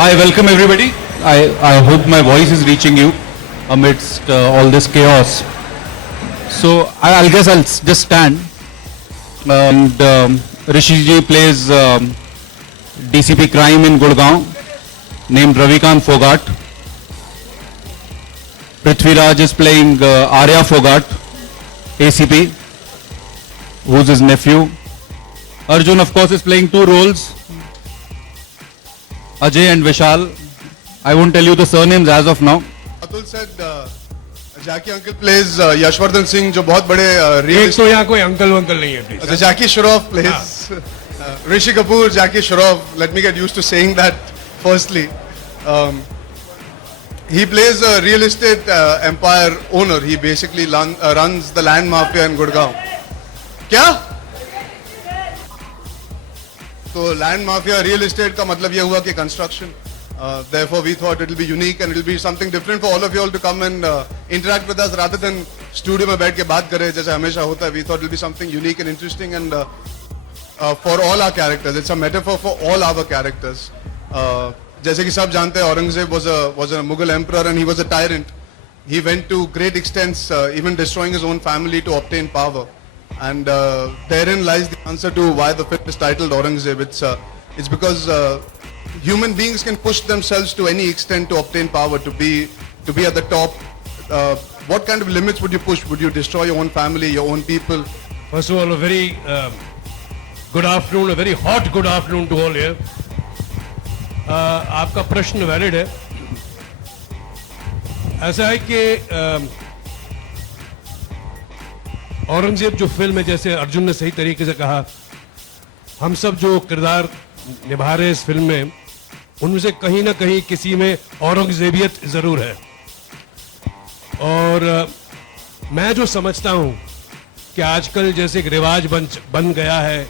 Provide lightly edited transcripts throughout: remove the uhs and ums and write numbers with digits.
I welcome everybody. I hope my voice is reaching you amidst all this chaos. So I'll guess I'll just stand. And Rishi ji plays DCP crime in Gurgaon, named Ravikant Fogart. Prithviraj is playing Arya Fogart, ACP, who's his nephew. Arjun, of course, is playing two roles, Ajay and Vishal. I won't tell you the surnames as of now. Atul said Jackie uncle plays Yashvardhan Singh जो बहुत बड़े एक तो यहाँ कोई uncle वंकल नहीं है please. Jackie Shroff plays Rishi Kapoor, Jackie Shroff. Let me get used to saying that firstly. He plays a real estate empire owner. He basically runs the land mafia in Gurgaon. क्या? तो land mafia real estate का मतलब ये हुआ कि construction. Therefore, we thought it will be unique and it will be something different for all of you all to come and interact with us rather than studio में बैठ के बात करें जैसे हमेशा होता है. We thought it will be something unique and interesting and for all our characters. It's a metaphor for all our characters. जैसे कि सब जानते हैं, Aurangzeb was a Mughal emperor and he was a tyrant. He went to great extents, even destroying his own family to obtain power. And therein lies the answer to why the film is titled Aurangzeb. It's because human beings can push themselves to any extent to obtain power, to be at the top. What kind of limits would you push? Would you destroy your own family, your own people? First of all, a very good afternoon, a very hot good afternoon to all here. आपका प्रश्न valid है. ऐसा है कि औरंगजेब जो film है, जैसे अर्जुन ने सही तरीके से कहा, हम सब जो किरदार निभा रहे इस फिल्म में, उनमें से कहीं ना कहीं किसी में औरंगजेबियत जरूर है. और मैं जो समझता हूं कि आजकल जैसे एक रिवाज बन गया है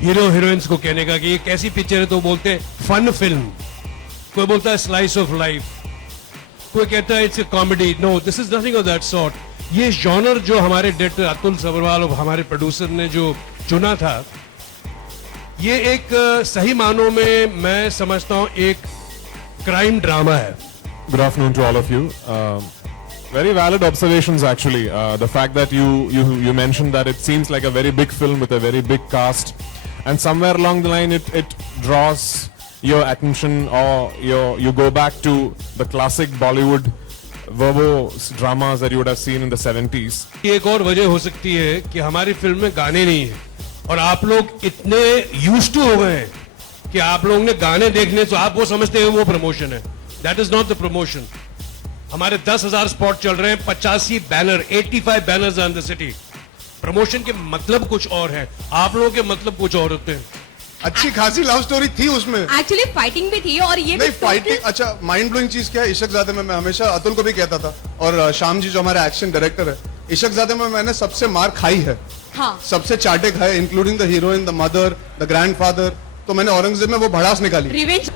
हीरो हीरोइंस को कहने का कि ये कैसी पिक्चर है, तो बोलते हैं फन फिल्म, कोई बोलता है स्लाइस ऑफ लाइफ, कोई कहता है it's a comedy. No, this is nothing of that sort. ये जॉनर जो हमारे डायरेक्टर अतुल सबरवाल और हमारे प्रोड्यूसर ने जो चुना था, ये एक सही मानों में मैं समझता हूं एक क्राइम ड्रामा है. Good afternoon to all of you. Very valid observations actually. The fact that you mentioned that it seems like a very big film with a very big cast, and somewhere along the line it draws your attention, or you go back to the classic Bollywood verbo dramas that you would have seen in the 70s. एक और वजह हो सकती है कि हमारी film में गाने नहीं है, और आप लोग इतने यूज्ड टू हो गए हैं कि आप लोगों ने गाने देखने तो आप वो समझते हैं वो प्रमोशन है. That is not the promotion. हमारे 10,000 स्पॉट चल रहे हैं, 85 banner, 85 banners in the city. Promotion के मतलब कुछ और है, आप लोगों के मतलब कुछ और होते हैं. अच्छी खासी लव स्टोरी थी उसमें. एक्चुअली फाइटिंग भी थी और ये नहीं फाइटिंग. अच्छा, माइंड ब्लोइंग चीज क्या है, इशकजादे में मैं हमेशा अतुल को भी कहता था, और श्याम जी जो हमारे एक्शन डायरेक्टर है, इशकजादे में मैंने सबसे मार खाई है. हाँ. सबसे चाटे खाए, including the heroine, the mother, the grandfather. तो मैंने औरंगजेब में वो भड़ास निकाली. रिवेंज.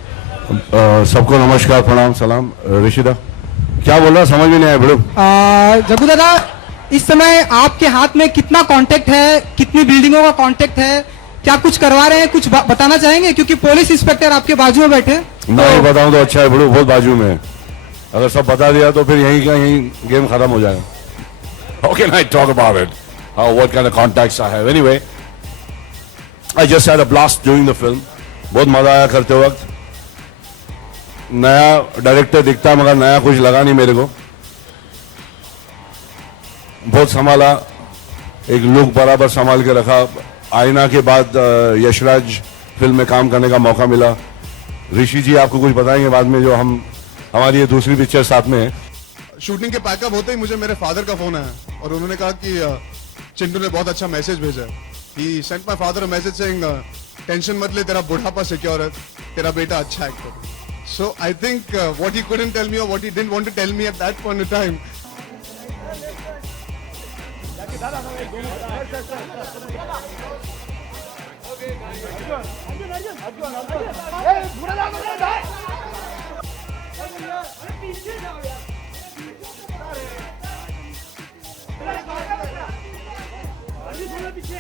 सबको नमस्कार, प्रणाम, सलाम. ऋषिदा क्या बोल रहा, समझ में नहीं आया बड़ू. जग्गू दादा, इस समय आपके हाथ में कितना कांटेक्ट है, कितनी बिल्डिंगों का कांटेक्ट है, क्या कुछ करवा रहे हैं, कुछ बताना चाहेंगे, क्योंकि पुलिस इंस्पेक्टर आपके बाजू में बैठे. नहीं बताऊं तो अच्छा है बड़ू, बहुत बाजू में है. अगर सब बता दिया तो फिर यहीं का यहीं गेम खत्म हो जाएगा. How can I talk about it? What kind of contacts I have? Anyway, I just had a blast doing the film. बहुत मजा आया करते वक्त. नया डायरेक्टर दिखता मगर नया कुछ लगा नहीं मेरे को. बहुत संभाला, एक लुक बराबर संभाल के रखा. आईना के बाद यशराज फिल्म में काम करने का मौका मिला. ऋषि जी आपको कुछ बताएंगे बाद में, जो हमारी ये दूसरी पिक्चर साथ में है. शूटिंग के पैकअप होते ही मुझे मेरे फादर का फोन आया और उन्होंने कहा कि चिंटू ने बहुत अच्छा मैसेज भेजा है. He sent my father a message saying tension मत ले, तेरा बुढ़ापा सिक्योर है, तेरा बेटा अच्छा actor. So I think what he couldn't tell me और what he didn't want to tell me at that point in time. पीछे